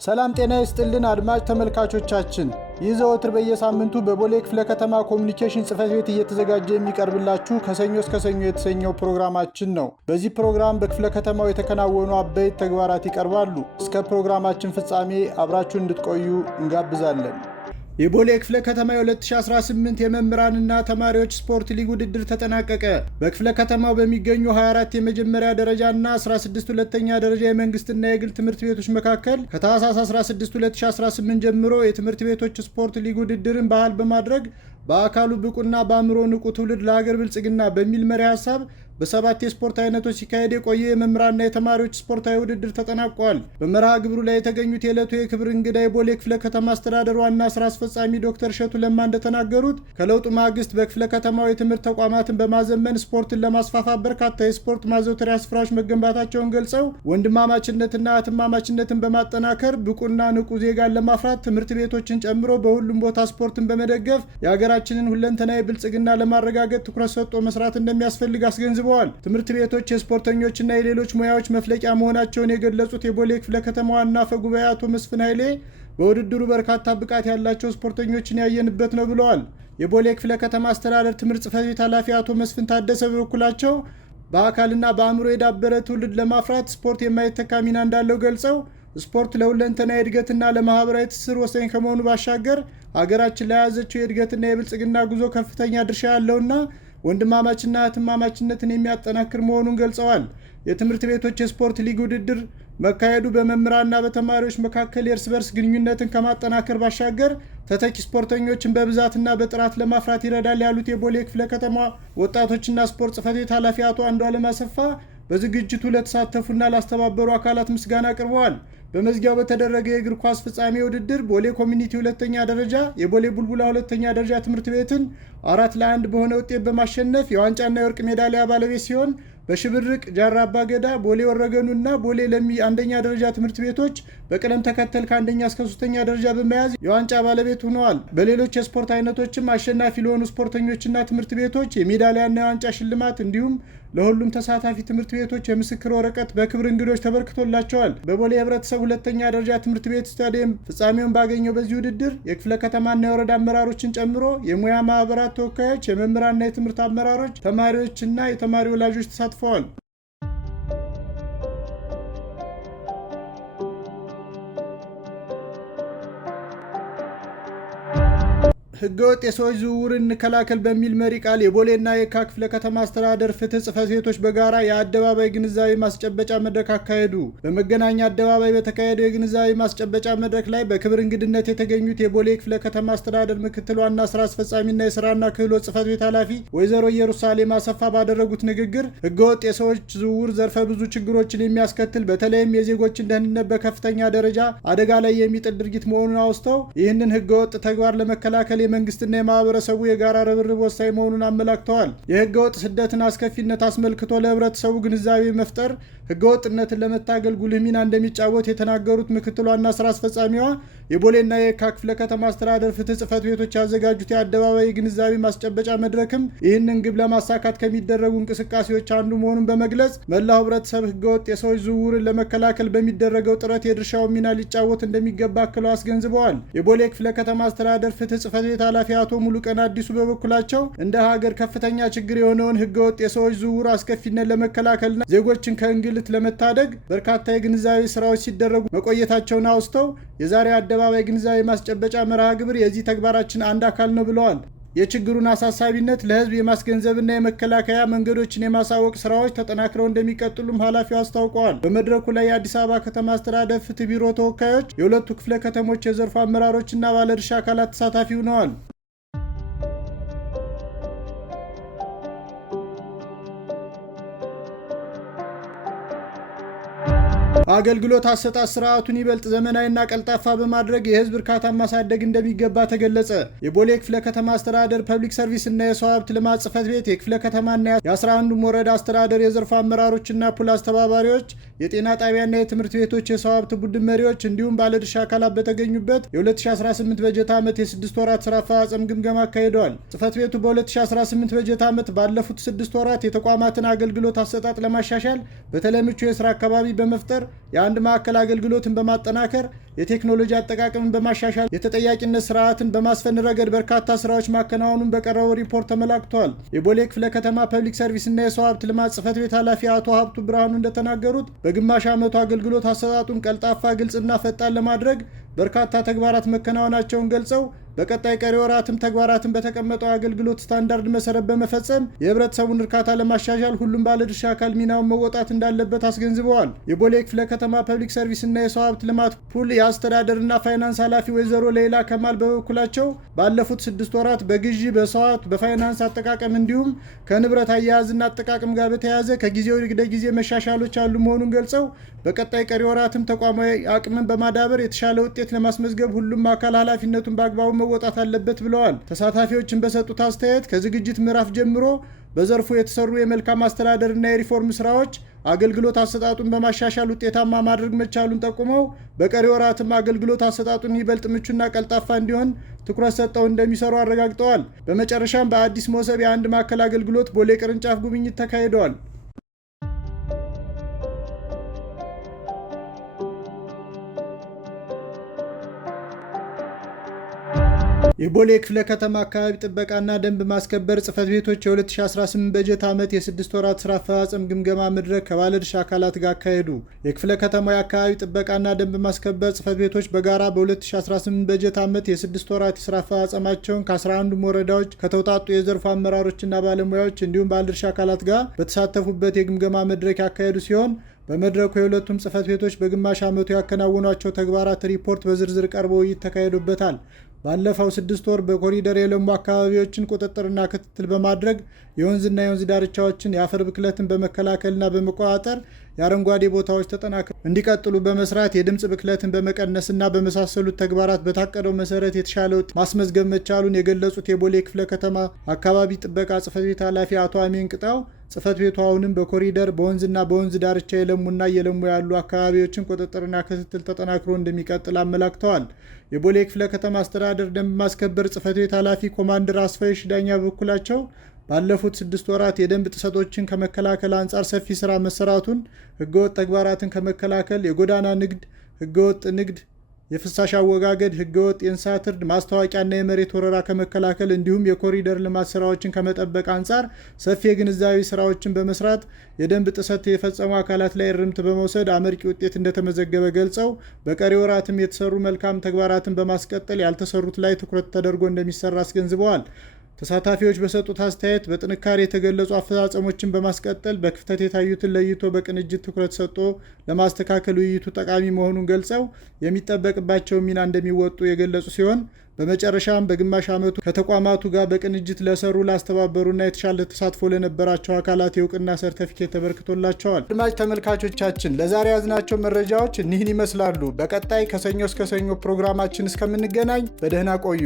ሰላም ጤና ይስጥልን አድማጭ ተመልካቾቻችን፣ ይህ ዘወትር በየሳምንቱ በቦሌ ክፍለ ከተማ ኮሚኒኬሽን ጽሕፈት ቤት እየተዘጋጀ የሚቀርብላችሁ ከሰኞ እስከ ሰኞ የተሰኘው ፕሮግራማችን ነው። በዚህ ፕሮግራም በክፍለ ከተማው የተከናወኑ አበይት ተግባራት ይቀርባሉ። እስከ ፕሮግራማችን ፍጻሜ አብራችሁን እንድትቆዩ እንጋብዛለን። የቦሌ ክፍለ ከተማ የ2018 የመምህራንና ተማሪዎች ስፖርት ሊግ ውድድር ተጠናቀቀ። በክፍለ ከተማው በሚገኙ 24 የመጀመሪያ ደረጃና 16 ሁለተኛ ደረጃ የመንግስትና የግል ትምህርት ቤቶች መካከል ከታህሳስ 16 2018 ጀምሮ የትምህርት ቤቶች ስፖርት ሊግ ውድድርን ባህል በማድረግ በአካሉ ብቁና በአእምሮ ንቁ ትውልድ ለሀገር ብልጽግና በሚል መሪ ሀሳብ በ7 የስፖርት አይነቶች ሲካሄድ የቆየ የመምህራንና የተማሪዎች ስፖርታዊ ውድድር ተጠናቋል። በመርሃ ግብሩ ላይ የተገኙት የዕለቱ የክብር እንግዳ የቦሌ ክፍለ ከተማ አስተዳደር ዋና ስራ አስፈጻሚ ዶክተር እሸቱ ለማ እንደተናገሩት ከለውጡ ማግስት በክፍለ ከተማው የትምህርት ተቋማትን በማዘመን ስፖርትን ለማስፋፋት በርካታ የስፖርት ማዘውተሪያ ስፍራዎች መገንባታቸውን ገልጸው ወንድማማችነትና እህትማማችነትን በማጠናከር ብቁና ንቁ ዜጋን ለማፍራት ትምህርት ቤቶችን ጨምሮ በሁሉም ቦታ ስፖርትን በመደገፍ የሀገራችንን ሁለንተናዊ ብልጽግና ለማረጋገጥ ትኩረት ሰጥቶ መስራት እንደሚያስፈልግ አስገንዝበዋል። ትምህርት ቤቶች የስፖርተኞችና የሌሎች ሙያዎች መፍለቂያ መሆናቸውን የገለጹት የቦሌ ክፍለ ከተማ ዋና አፈ ጉባኤ አቶ መስፍን ኃይሌ በውድድሩ በርካታ ብቃት ያላቸው ስፖርተኞችን ያየንበት ነው ብለዋል። የቦሌ ክፍለ ከተማ አስተዳደር ትምህርት ጽሕፈት ቤት ኃላፊ አቶ መስፍን ታደሰ በበኩላቸው በአካልና በአእምሮ የዳበረ ትውልድ ለማፍራት ስፖርት የማይተካ ሚና እንዳለው ገልጸው ስፖርት ለሁለንተናዊ እድገትና ለማህበራዊ ትስስር ወሳኝ ከመሆኑ ባሻገር ሀገራችን ለያዘችው የእድገትና የብልጽግና ጉዞ ከፍተኛ ድርሻ ያለውና ወንድማማችና እህትማማችነትን የሚያጠናክር መሆኑን ገልጸዋል። የትምህርት ቤቶች የስፖርት ሊግ ውድድር መካሄዱ በመምህራንና በተማሪዎች መካከል የእርስ በርስ ግንኙነትን ከማጠናከር ባሻገር ተተኪ ስፖርተኞችን በብዛትና በጥራት ለማፍራት ይረዳል ያሉት የቦሌ ክፍለ ከተማ ወጣቶችና ስፖርት ጽሕፈት ቤት ኃላፊ አቶ አንዱዓለም አሰፋ በዝግጅቱ ለተሳተፉና ላስተባበሩ አካላት ምስጋና አቅርበዋል። በመዝጊያው በተደረገ የእግር ኳስ ፍጻሜ ውድድር ቦሌ ኮሚኒቲ ሁለተኛ ደረጃ የቦሌ ቡልቡላ ሁለተኛ ደረጃ ትምህርት ቤትን 4-1 በሆነ ውጤት በማሸነፍ የዋንጫና የወርቅ ሜዳሊያ ባለቤት ሲሆን በሽብርቅ ጃራ አባ ገዳ፣ ቦሌ ወረገኑና ቦሌ ለሚ አንደኛ ደረጃ ትምህርት ቤቶች በቅደም ተከተል ከአንደኛ እስከ 3ኛ ደረጃ በመያዝ የዋንጫ ባለቤት ሆነዋል። በሌሎች የስፖርት አይነቶችም አሸናፊ ለሆኑ ስፖርተኞችና ትምህርት ቤቶች የሜዳሊያና የዋንጫ ሽልማት እንዲሁም ለሁሉም ተሳታፊ ትምህርት ቤቶች የምስክር ወረቀት በክብር እንግዶች ተበርክቶላቸዋል። በቦሌ ህብረተሰብ ሁለተኛ ደረጃ ትምህርት ቤት ስታዲየም ፍጻሜውን ባገኘው በዚህ ውድድር የክፍለ ከተማና የወረዳ አመራሮችን ጨምሮ የሙያ ማህበራት ተወካዮች፣ የመምህራንና የትምህርት አመራሮች፣ ተማሪዎችና የተማሪ ወላጆች ተሳትፈዋል። ህገወጥ የሰዎች ዝውውርን እንከላከል በሚል መሪ ቃል የቦሌና የካ ክፍለ ከተማ አስተዳደር ፍትህ ጽሕፈት ቤቶች በጋራ የአደባባይ ግንዛቤ ማስጨበጫ መድረክ አካሄዱ። በመገናኛ አደባባይ በተካሄደው የግንዛቤ ማስጨበጫ መድረክ ላይ በክብር እንግድነት የተገኙት የቦሌ ክፍለ ከተማ አስተዳደር ምክትል ዋና ስራ አስፈጻሚና የስራና ክህሎት ጽሕፈት ቤት ኃላፊ ወይዘሮ ኢየሩሳሌም አሰፋ ባደረጉት ንግግር ህገወጥ የሰዎች ዝውውር ዘርፈ ብዙ ችግሮችን የሚያስከትል በተለይም የዜጎችን ደህንነት በከፍተኛ ደረጃ አደጋ ላይ የሚጥል ድርጊት መሆኑን አውስተው ይህንን ህገወጥ ተግባር ለመከላከል የመንግስትና የማህበረሰቡ የጋራ ርብርብ ወሳኝ መሆኑን አመላክተዋል። የህገወጥ ስደትን አስከፊነት አስመልክቶ ለህብረተሰቡ ግንዛቤ መፍጠር ህገወጥነትን ለመታገል ጉልህ ሚና እንደሚጫወት የተናገሩት ምክትል ዋና ስራ አስፈጻሚዋ የቦሌና የካ ክፍለ ከተማ አስተዳደር ፍትህ ጽሕፈት ቤቶች ያዘጋጁት የአደባባይ ግንዛቤ ማስጨበጫ መድረክም ይህንን ግብ ለማሳካት ከሚደረጉ እንቅስቃሴዎች አንዱ መሆኑን በመግለጽ መላው ህብረተሰብ ህገወጥ የሰዎች ዝውውርን ለመከላከል በሚደረገው ጥረት የድርሻውን ሚና ሊጫወት እንደሚገባ አክለው አስገንዝበዋል። የቦሌ ክፍለ ከተማ አስተዳደር ፍትህ ጽሕፈት ቤት ኃላፊ አቶ ሙሉቀን አዲሱ በበኩላቸው እንደ ሀገር ከፍተኛ ችግር የሆነውን ህገወጥ የሰዎች ዝውውር አስከፊነት ለመከላከልና ዜጎችን ከእንግልት ለመታደግ በርካታ የግንዛቤ ስራዎች ሲደረጉ መቆየታቸውን አውስተው የዛሬ አደባባይ ግንዛቤ ማስጨበጫ መርሃ ግብር የዚህ ተግባራችን አንድ አካል ነው ብለዋል። የችግሩን አሳሳቢነት ለህዝብ የማስገንዘብና የመከላከያ መንገዶችን የማሳወቅ ስራዎች ተጠናክረው እንደሚቀጥሉም ኃላፊው አስታውቀዋል። በመድረኩ ላይ የአዲስ አበባ ከተማ አስተዳደር ፍትህ ቢሮ ተወካዮች፣ የሁለቱ ክፍለ ከተሞች የዘርፉ አመራሮችና ባለድርሻ አካላት ተሳታፊ ሆነዋል። አገልግሎት አሰጣጥ ስርዓቱን ይበልጥ ዘመናዊና ቀልጣፋ በማድረግ የህዝብ እርካታን ማሳደግ እንደሚገባ ተገለጸ። የቦሌ ክፍለ ከተማ አስተዳደር ፐብሊክ ሰርቪስ እና የሰው ሀብት ልማት ጽሕፈት ቤት የክፍለ ከተማና የ11ዱም ወረዳ አስተዳደር የዘርፉ አመራሮችና ፑል አስተባባሪዎች፣ የጤና ጣቢያና የትምህርት ቤቶች የሰው ሀብት ቡድን መሪዎች እንዲሁም ባለድርሻ አካላት በተገኙበት የ2018 በጀት ዓመት የ6 ወራት ስራ አፈጻጸም ግምገማ አካሂደዋል። ጽሕፈት ቤቱ በ2018 በጀት ዓመት ባለፉት 6 ወራት የተቋማትን አገልግሎት አሰጣጥ ለማሻሻል በተለይ ምቹ የስራ አካባቢ በመፍጠር የአንድ ማዕከል አገልግሎትን በማጠናከር የቴክኖሎጂ አጠቃቀምን በማሻሻል የተጠያቂነት ስርዓትን በማስፈን ረገድ በርካታ ስራዎች ማከናወኑን በቀረበው ሪፖርት ተመላክቷል። የቦሌ ክፍለ ከተማ ፐብሊክ ሰርቪስና የሰው ሀብት ልማት ጽሕፈት ቤት ኃላፊ አቶ ሀብቱ ብርሃኑ እንደተናገሩት በግማሽ ዓመቱ አገልግሎት አሰጣጡን ቀልጣፋ፣ ግልጽና ፈጣን ለማድረግ በርካታ ተግባራት መከናወናቸውን ገልጸው በቀጣይ ቀሪ ወራትም ተግባራትን በተቀመጠው አገልግሎት ስታንዳርድ መሰረት በመፈጸም የህብረተሰቡን እርካታ ለማሻሻል ሁሉም ባለድርሻ አካል ሚናውን መወጣት እንዳለበት አስገንዝበዋል። የቦሌ ክፍለ ከተማ ፐብሊክ ሰርቪስና የሰው ሀብት ልማት ፑል የአስተዳደርና ፋይናንስ ኃላፊ ወይዘሮ ሌላ ከማል በበኩላቸው ባለፉት 6 ወራት በግዢ፣ በሰው ሀብት፣ በፋይናንስ አጠቃቀም እንዲሁም ከንብረት አያያዝና አጠቃቀም ጋር በተያያዘ ከጊዜ ወደ ጊዜ መሻሻሎች አሉ መሆኑን ገልጸው በቀጣይ ቀሪ ወራትም ተቋማዊ አቅምን በማዳበር የተሻለ ውጤት ለማስመዝገብ ሁሉም አካል ኃላፊነቱን በአግባቡ መወጣት አለበት ብለዋል። ተሳታፊዎችን በሰጡት አስተያየት ከዝግጅት ምዕራፍ ጀምሮ በዘርፉ የተሰሩ የመልካም አስተዳደርና የሪፎርም ስራዎች አገልግሎት አሰጣጡን በማሻሻል ውጤታማ ማድረግ መቻሉን ጠቁመው በቀሪ ወራትም አገልግሎት አሰጣጡን ይበልጥ ምቹና ቀልጣፋ እንዲሆን ትኩረት ሰጠው እንደሚሰሩ አረጋግጠዋል። በመጨረሻም በአዲስ ሞሰብ የአንድ ማዕከል አገልግሎት ቦሌ ቅርንጫፍ ጉብኝት ተካሂደዋል። የቦሌ ክፍለ ከተማ አካባቢ ጥበቃና ደንብ ማስከበር ጽሕፈት ቤቶች የ2018 በጀት ዓመት የ6 ወራት ስራ አፈጻጸም ግምገማ መድረክ ከባለድርሻ አካላት ጋር አካሄዱ። የክፍለ ከተማው የአካባቢ ጥበቃና ደንብ ማስከበር ጽሕፈት ቤቶች በጋራ በ2018 በጀት ዓመት የ6 ወራት የስራ አፈጻጸማቸውን ከ11ዱም ወረዳዎች ከተውጣጡ የዘርፉ አመራሮችና ባለሙያዎች እንዲሁም ባለድርሻ አካላት ጋር በተሳተፉበት የግምገማ መድረክ ያካሄዱ ሲሆን በመድረኩ የሁለቱም ጽሕፈት ቤቶች በግማሽ ዓመቱ ያከናወኗቸው ተግባራት ሪፖርት በዝርዝር ቀርቦ ውይይት ተካሂዶበታል። ባለፈው 6 ወር በኮሪደር የለሙ አካባቢዎችን ቁጥጥርና ክትትል በማድረግ የወንዝና የወንዝ ዳርቻዎችን የአፈር ብክለትን በመከላከልና በመቆጣጠር የአረንጓዴ ቦታዎች ተጠናክረው እንዲቀጥሉ በመስራት የድምፅ ብክለትን በመቀነስና በመሳሰሉት ተግባራት በታቀደው መሰረት የተሻለ ውጤት ማስመዝገብ መቻሉን የገለጹት የቦሌ ክፍለ ከተማ አካባቢ ጥበቃ ጽሕፈት ቤት ኃላፊ አቶ አሜን ቅጣው ጽሕፈት ቤቱ አሁንም በኮሪደር በወንዝና በወንዝ ዳርቻ የለሙና እየለሙ ያሉ አካባቢዎችን ቁጥጥርና ክትትል ተጠናክሮ እንደሚቀጥል አመላክተዋል። የቦሌ ክፍለ ከተማ አስተዳደር ደንብ ማስከበር ጽሕፈት ቤት ኃላፊ ኮማንደር አስፋይሽ ዳኛ በበኩላቸው ባለፉት 6 ወራት የደንብ ጥሰቶችን ከመከላከል አንጻር ሰፊ ስራ መሰራቱን፣ ህገወጥ ተግባራትን ከመከላከል የጎዳና ንግድ፣ ህገወጥ ንግድ፣ የፍሳሽ አወጋገድ፣ ህገወጥ የእንስሳት እርድ፣ ማስታወቂያና የመሬት ወረራ ከመከላከል እንዲሁም የኮሪደር ልማት ስራዎችን ከመጠበቅ አንጻር ሰፊ የግንዛቤ ስራዎችን በመስራት የደንብ ጥሰት የፈጸሙ አካላት ላይ እርምት በመውሰድ አመርቂ ውጤት እንደተመዘገበ ገልጸው በቀሪ ወራትም የተሰሩ መልካም ተግባራትን በማስቀጠል ያልተሰሩት ላይ ትኩረት ተደርጎ እንደሚሰራ አስገንዝበዋል። ተሳታፊዎች በሰጡት አስተያየት በጥንካሬ የተገለጹ አፈጻጸሞችን በማስቀጠል በክፍተት የታዩትን ለይቶ በቅንጅት ትኩረት ሰጥቶ ለማስተካከል ውይይቱ ጠቃሚ መሆኑን ገልጸው የሚጠበቅባቸውን ሚና እንደሚወጡ የገለጹ ሲሆን በመጨረሻም በግማሽ ዓመቱ ከተቋማቱ ጋር በቅንጅት ለሰሩ፣ ላስተባበሩና የተሻለ ተሳትፎ ለነበራቸው አካላት የእውቅና ሰርተፊኬት ተበርክቶላቸዋል። አድማጭ ተመልካቾቻችን ለዛሬ ያዝናቸው መረጃዎች እኒህን ይመስላሉ። በቀጣይ ከሰኞ እስከ ሰኞ ፕሮግራማችን እስከምንገናኝ በደህና ቆዩ።